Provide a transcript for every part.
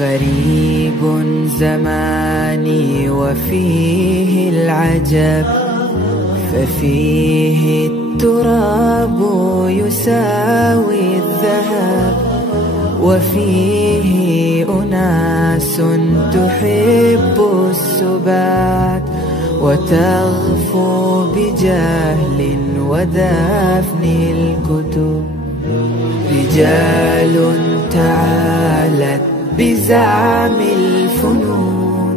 غريب زماني وفيه العجب، ففيه التراب يساوي الذهب، وفيه أناس تحب السبات وتغفو بجهل ودفن الكتب. رجال تعالت بزعم الفنون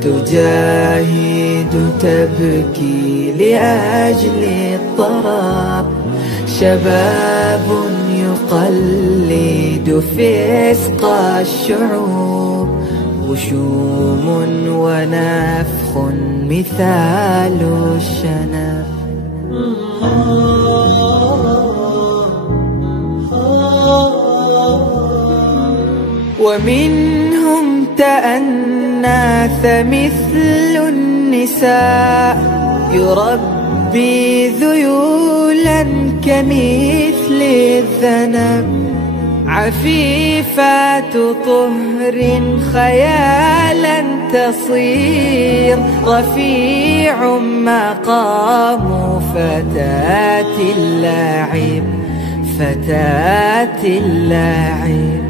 تجاهد تبكي لأجل الطراب، شباب يقلد فسق الشعوب، غشوم ونفخ مثال الشنب. ومنهم تأناث مثل النساء، يربي ذيولا كمثل الذنب، عفيفات طهر خيالا تصير، رفيع مقام فتاة اللاعب، فتاة اللاعب.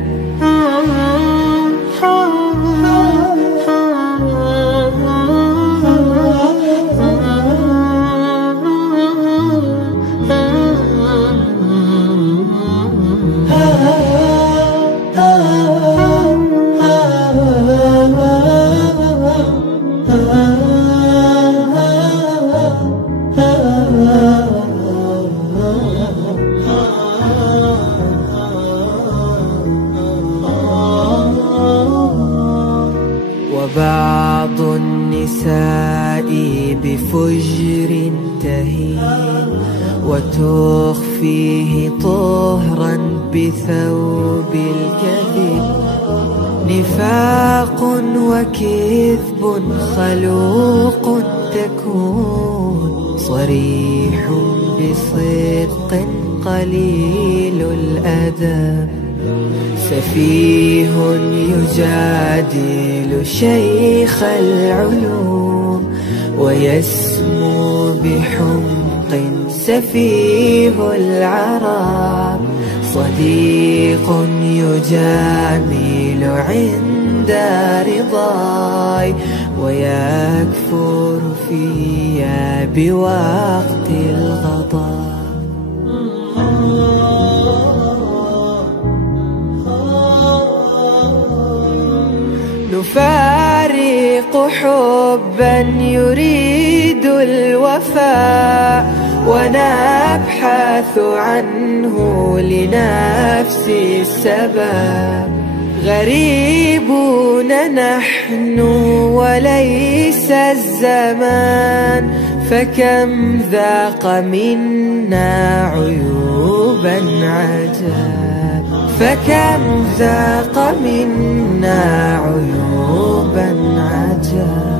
وبعض النساء بفجر تهين، وتخفيه طهرا بثوب الكذب، نفاق وكذب خلوق تكون، صريح بصدق قليل الأدب، سفيه يجادل شيخ العلوم، ويسمو بحمق سفيه العرب، صديق يجامل عند رضاي، ويكفر فيا بوقت الغضب. نفارق حبا يريد الوفاء، ونبحث عنه لنفس السبب، غريبون نحن وليس الزمان، فكم ذاق منا عيوبا عجب، فكم ذاق منا عيوبا عجب.